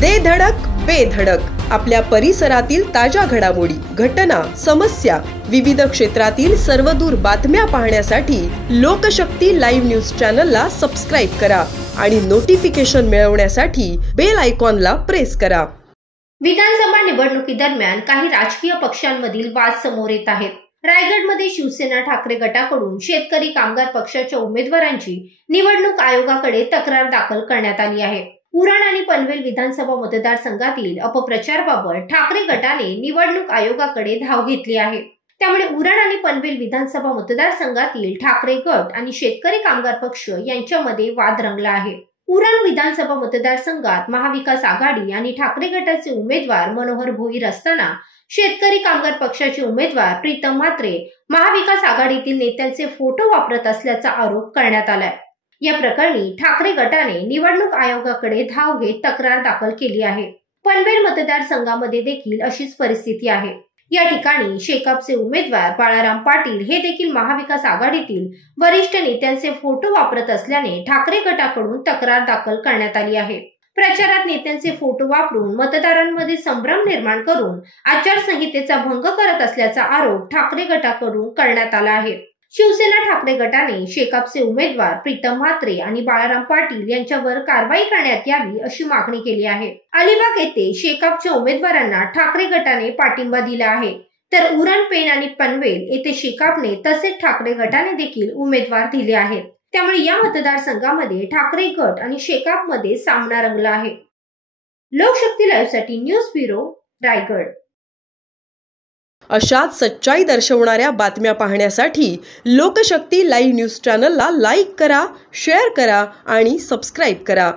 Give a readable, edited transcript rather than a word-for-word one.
दे धडक बेधडक आपल्या परिसरातील ताज्या घडामोडी, घटना, समस्या, विविध क्षेत्रातील सर्वदूर बातम्या पाहण्यासाठी लोकशक्ती लाईव्ह न्यूज चॅनलला सबस्क्राईब करा आणि नोटिफिकेशन मिळवण्यासाठी बेल आयकॉनला प्रेस करा। विधानसभा निवडणुकीदरम्यान काही राजकीय पक्षांमधील वाद समोर येत आहेत। रायगडमध्ये शिवसेना ठाकरे गटाकडून शेतकरी कामगार पक्षाच्या उमेदवारांची निवडणूक आयोगाकडे तक्रार दाखल करण्यात आली आहे। उरण आणि पनवेल विधानसभा मतदारसंघातील अपप्रचाराबाबत ठाकरे गटाने निवडणूक आयोगाकडे धाव घेतली आहे। त्यामुळे उरण आणि पनवेल विधानसभा मतदारसंघातील ठाकरे गट आणि शेतकरी कामगार पक्ष यांच्यामध्ये वाद रंगला आहे। उरण विधानसभा मतदारसंघात महाविकास आघाडी आणि ठाकरे गटाचे उमेदवार मनोहर भोईर असताना शेतकरी कामगार पक्षाचे उमेदवार प्रीतम म्हात्रे महाविकास आघाडीतील नेत्यांचे फोटो वापरत असल्याचा आरोप करण्यात आलाय। या प्रकरणी ठाकरे गटाने निवडणूक आयोगाकडे धाव घेत तक्रार दाखल केली आहे। पनवेल मतदारसंघामध्ये देखील अशीच परिस्थिती आहे। या ठिकाणी शेकापचे उमेदवार बाळाराम पाटील हे देखील महाविकास आघाडीतील वरिष्ठ नेत्यांचे फोटो वापरत असल्याने ठाकरे गटाकडून तक्रार दाखल करण्यात आली आहे। प्रचारात नेत्यांचे फोटो वापरून मतदारांमध्ये संभ्रम निर्माण करून आचारसंहितेचा भंग करत असल्याचा आरोप ठाकरे गटाकडून करण्यात आला आहे। शिवसेना ठाकरे गटाने शेकापचे उमेदवार प्रीतम म्हात्रे आणि बाळाराम पाटील यांच्यावर कारवाई करण्यात यावी अशी मागणी केली आहे। अलिबाग येथे शेकापच्या उमेदवारांना ठाकरे गटाने पाठिंबा दिला आहे, तर उरण, पेण आणि पनवेल येथे शेकापने तसेच ठाकरे गटाने देखील उमेदवार दिले आहेत। त्यामुळे या मतदारसंघामध्ये ठाकरे गट आणि शेकापमध्ये सामना रंगला आहे। लोकशक्ती लाईव्ह साठी न्यूज ब्युरो, रायगड। अशाच सच्चाई दर्शवणाऱ्या बातम्या पाहण्यासाठी लोकशक्ती लाईव्ह न्यूज चॅनलला लाईक करा, शेअर करा आणि सबस्क्राईब करा।